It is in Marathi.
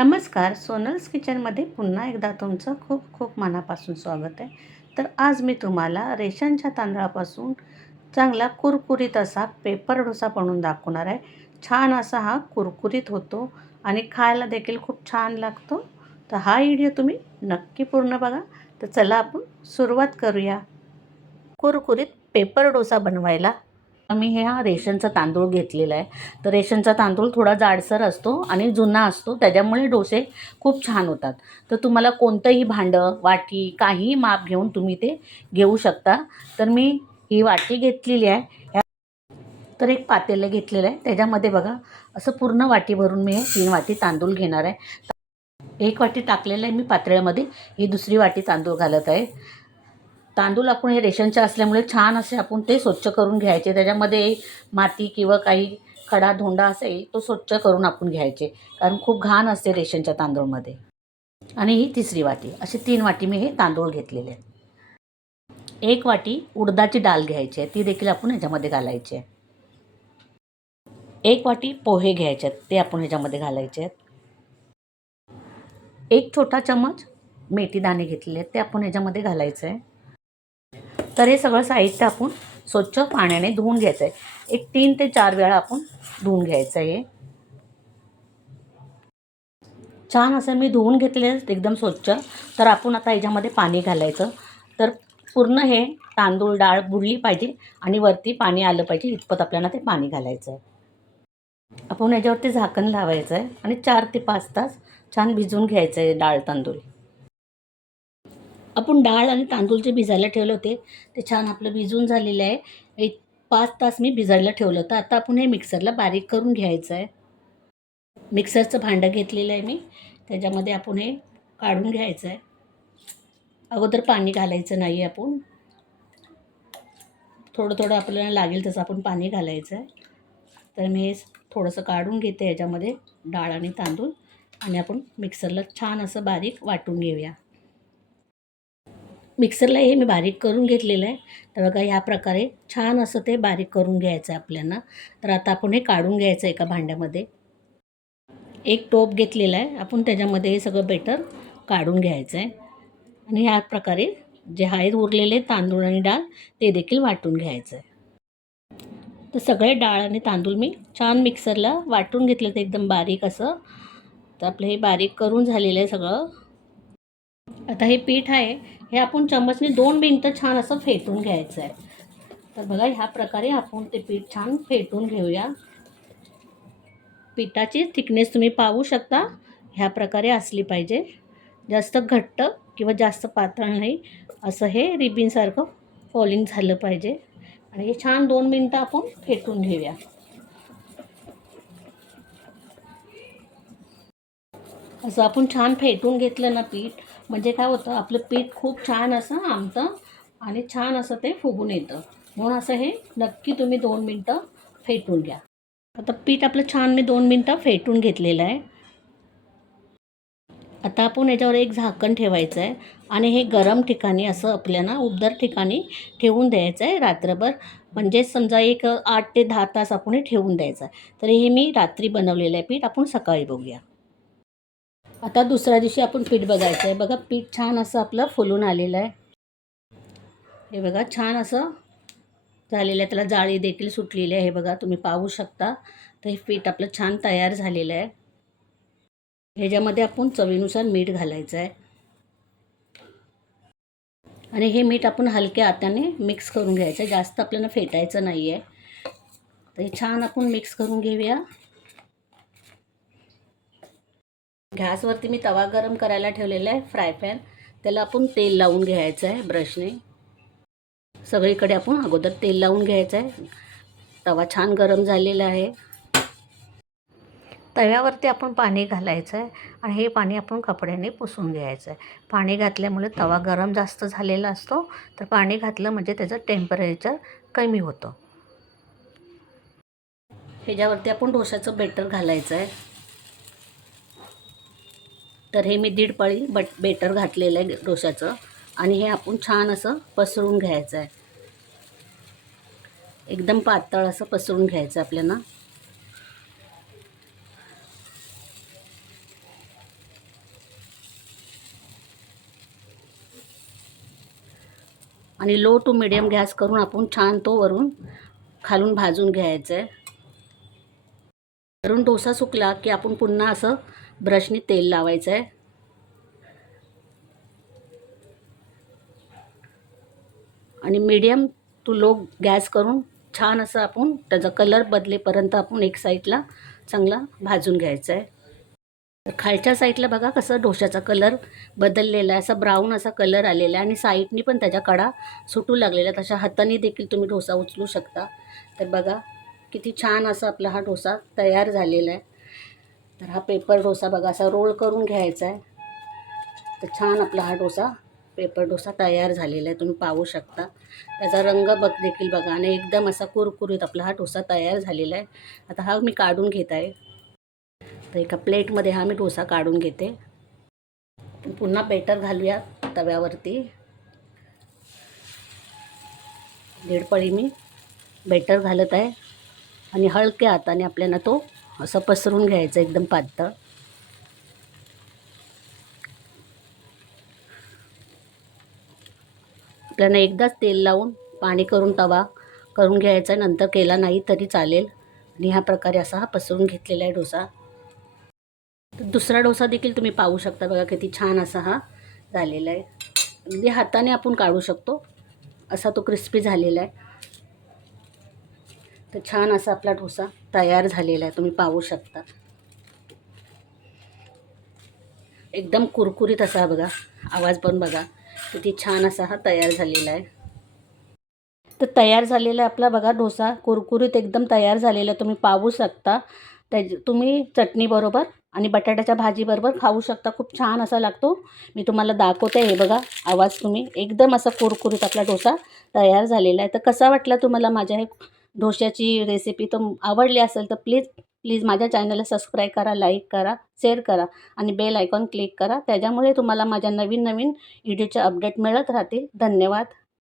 नमस्कार सोनल्स किचनमध्ये पुन्हा एकदा तुमचं खूप खूप मनापासून स्वागत आहे. तर आज मी तुम्हाला रेशनच्या तांदळापासून चांगला कुरकुरीत असा पेपर डोसा बनवून दाखवणार आहे. छान असा हा कुरकुरीत होतो आणि खायला देखील खूप छान लागतो. तर हा व्हिडिओ तुम्ही नक्की पूर्ण बघा. तर चला आपण सुरुवात करूया. कुरकुरीत पेपर डोसा बनवायला. मी हे हा रेशनचा तांदूळ घेतलेला आहे. तर रेशनचा तांदूळ थोडा जाडसर असतो आणि जुना असतो त्याच्यामुळे डोसे खूप छान होतात. तर तुम्हाला कोणतंही भांडं वाटी काहीही माप घेऊन तुम्ही ते घेऊ शकता. तर मी ही वाटी घेतलेली आहे. ह्या तर एक पातेलं घेतलेलं आहे. त्याच्यामध्ये बघा असं पूर्ण वाटी भरून मी हे तीन वाटी तांदूळ घेणार आहे. एक वाटी टाकलेलं आहे मी पातळ्यामध्ये. ही दुसरी वाटी तांदूळ घालत आहे. तांदूळ आपण हे रेशनचे असल्यामुळे छान असे आपण ते स्वच्छ करून घ्यायचे. त्याच्यामध्ये माती किंवा काही खडा धोंडा असेल तो स्वच्छ करून आपण घ्यायचे. कारण खूप घाण असते रेशनच्या तांदूळमध्ये. आणि ही तिसरी वाटी. अशी तीन वाटी मी हे तांदूळ घेतलेले आहेत. एक वाटी उडदाची डाळ घ्यायची आहे. ती देखील आपण ह्याच्यामध्ये घालायची आहे. एक वाटी पोहे घ्यायचे आहेत. ते आपण ह्याच्यामध्ये घालायचे आहेत. एक छोटा चमच मेथी दाणे घेतलेले आहेत. ते आपण ह्याच्यामध्ये घालायचं आहे. तर हे सगळं साहित्य आपण स्वच्छ पाण्याने धुवून घ्यायचं आहे एक तीन ते चार वेळा आपण धुवून घ्यायचं आहे छान असं मी धुवून घेतले एकदम स्वच्छ. तर आपण आता ह्याच्यामध्ये पाणी घालायचं. तर पूर्ण हे तांदूळ डाळ बुडली पाहिजे आणि वरती पाणी आलं पाहिजे इतपत आपल्याला ते पाणी घालायचं आहे आपण याच्यावरती झाकण लावायचं आहे आणि चार ते पाच तास छान भिजवून घ्यायचं आहे डाळ तांदूळ. आपण डाळ आणि तांदूळ जे भिजायला ठेवले होते. ते छान आपलं भिजून झालेलं आहे. एक पाच तास मी भिजायला ठेवलं होतं. आता आपण हे मिक्सरला बारीक करून घ्यायचं आहे. मिक्सरचं भांडं घेतलेलं आहे मी. त्याच्यामध्ये आपण हे काढून घ्यायचं आहे. अगोदर पाणी घालायचं नाही आपण. थोडं थोडं आपल्याला लागेल तसं आपण पाणी घालायचं आहे. तर मी हे थोडंसं काढून घेते याच्यामध्ये डाळ आणि तांदूळ. आणि आपण मिक्सरला छान असं बारीक वाटून घेऊया. मिक्सरला हे मी बारीक करून घेतलेलं आहे. तर बघा ह्या प्रकारे छान असं ते बारीक करून घ्यायचं आहे आपल्याला. तर आता आपण हे काढून घ्यायचं आहे एका भांड्यामध्ये. एक टोप घेतलेला आहे. आपण त्याच्यामध्ये हे सगळं बेटर काढून घ्यायचं आहे. आणि ह्या प्रकारे जे आहेत उरलेले तांदूळ आणि डाळ ते देखील वाटून घ्यायचं आहे. तर सगळे डाळ आणि तांदूळ मी छान मिक्सरला वाटून घेतलं ते एकदम बारीक असं. तर आपलं हे बारीक करून झालेलं आहे सगळं. आता हे पीठ आहे हे आपण चम्मचने दोन मिनटं छान असं फेटून घ्यायचं आहे तर बघा ह्या प्रकारे आपण ते पीठ छान फेटून घेऊया. पिठाची थिकनेस तुम्ही पाहू शकता ह्या प्रकारे असली पाहिजे. जास्त घट्ट किंवा जास्त पातळ नाही असं हे रिबिनसारखं फॉलिंग झालं पाहिजे. आणि हे छान दोन मिनटं आपण फेटून घेऊया. असं आपण छान फेटून घेतलं ना पीठ म्हणजे काय होतं आपलं पीठ खूप छान असं आमतं आणि छान असं ते फुगून येतं. म्हणून असं हे नक्की तुम्ही दोन मिनटं फेटून घ्या. आता पीठ आपलं छान मी दोन मिनटं फेटून घेतलेलं आहे. आता आपण याच्यावर एक झाकण ठेवायचं आहे आणि हे गरम ठिकाणी असं आपल्याला उबदार ठिकाणी ठेवून द्यायचं आहे रात्रभर. म्हणजे समजा एक आठ ते दहा तास आपण हे ठेवून द्यायचं आहे. तर हे मी रात्री बनवलेलं आहे पीठ आपण सकाळी बघूया. आता दुसऱ्या दिवशी आपण पीठ बघायचं आहे. बघा पीठ छान असं आपलं फुलून आलेलं आहे. हे बघा छान असं झालेलं आहे. त्याला जाळी देखील सुटलेली आहे. हे बघा तुम्ही पाहू शकता. तर हे पीठ आपलं छान तयार झालेलं आहे. ह्याच्यामध्ये आपण चवीनुसार मीठ घालायचं आहे. आणि हे मीठ आपण हलक्या हाताने मिक्स करून घ्यायचं आहे. जास्त आपल्याला फेटायचं नाही आहे तर हे छान आपण मिक्स करून घेऊया. गॅसवरती मी तवा गरम करायला ठेवलेला आहे फ्राय पॅन त्याला आपण तेल लावून घ्यायचं आहे ब्रशने. सगळीकडे आपण अगोदर तेल लावून घ्यायचं आहे. तवा छान गरम झालेला आहे. तव्यावरती आपण पाणी घालायचं आहे आणि हे पाणी आपण कपड्याने पुसून घ्यायचं आहे. पाणी घातल्यामुळे तवा गरम जास्त झालेला असतो. तर पाणी घातलं म्हणजे त्याचं टेम्परेचर कमी होतं. ह्याच्यावरती आपण डोशाचं बेटर घालायचं आहे. तर हे मी दीड पळी बट बेटर घातलेलं आहे डोशाचं आणि हे आपण छान असं पसरून घ्यायचं आहे. एकदम पातळ असं पसरून घ्यायचं आहे आपल्याला. आणि लो टू मिडियम गॅस करून आपण छान तो वरून खालून भाजून घ्यायचं आहे. वरून डोसा सुकला की आपण पुन्हा असं ब्रशनी तेल लावायचं आहे आणि मीडियम टू लो गॅस करून छान असं आपण त्याचा कलर बदलेपर्यंत आपण एक साईडला चांगला भाजून घ्यायचा आहे तर खालच्या साईडला बघा कसं डोशाचा कलर बदललेला आहे असा ब्राऊन असा कलर आलेला आहे. आणि साईडनी पण त्याच्या कडा सुटू लागलेल्या आहेत. अशा हाताने देखील तुम्ही डोसा उचलू शकता. तर बघा किती छान असा आपला हा डोसा तयार झालेला आहे. तर हा पेपर डोसा बघा असा रोल करून घ्यायचा आहे. तर छान आपला हा डोसा पेपर डोसा तयार झालेला आहे तुम्ही पाहू शकता. त्याचा रंग बघ देखील बघा आणि एकदम असा कुरकुरीत आपला हा डोसा तयार झालेला आहे. आता हा मी काढून घेत आहे. तर एका प्लेटमध्ये हा मी डोसा काढून घेते. पुन्हा बेटर घालूया तव्यावरती. दीड पळी मी बेटर घालत आहे. आणि हलक्या हाताने आपल्याला तो असं पसरून घ्यायचं एकदम पातळ. आपल्याला एकदाच तेल लावून पाणी करून तवा करून घ्यायचा. नंतर केला नाही तरी चालेल. आणि ह्या प्रकारे असा हा पसरून घेतलेला आहे डोसा. तर दुसरा डोसा देखील तुम्ही पाहू शकता. बघा किती छान असा हा झालेला आहे. अगदी हाताने आपण काढू शकतो. असा तो क्रिस्पी झालेला आहे. तर छान असा आपला डोसा तयार झालेला आहे. तुम्ही पाहू शकता. एकदम कुरकुरीत असा बघा. आवाज पण बघा. किती छान असा हा तयार झालेला आहे. तर तयार झालेला आपला बघा डोसा कुरकुरीत एकदम तयार झालेला तुम्ही पाहू शकता. त्या तुम्ही चटणीबरोबर आणि बटाट्याच्या भाजीबरोबर खाऊ शकता. खूप छान असा लागतो. मी तुम्हाला दाखवते. हे बघा. आवाज तुम्ही. एकदम असा कुरकुरीत आपला डोसा तयार झालेला आहे. तर कसा वाटला तुम्हाला माझ्या हे डोशाची रेसिपी तर आवडली असेल तर प्लीज प्लीज माझ्या चॅनलला सबस्क्राईब करा लाईक करा शेअर करा आणि बेल आयकॉन क्लिक करा. त्याच्यामुळे तुम्हाला माझ्या नवीन नवीन व्हिडिओचे अपडेट मिळत राहतील. धन्यवाद.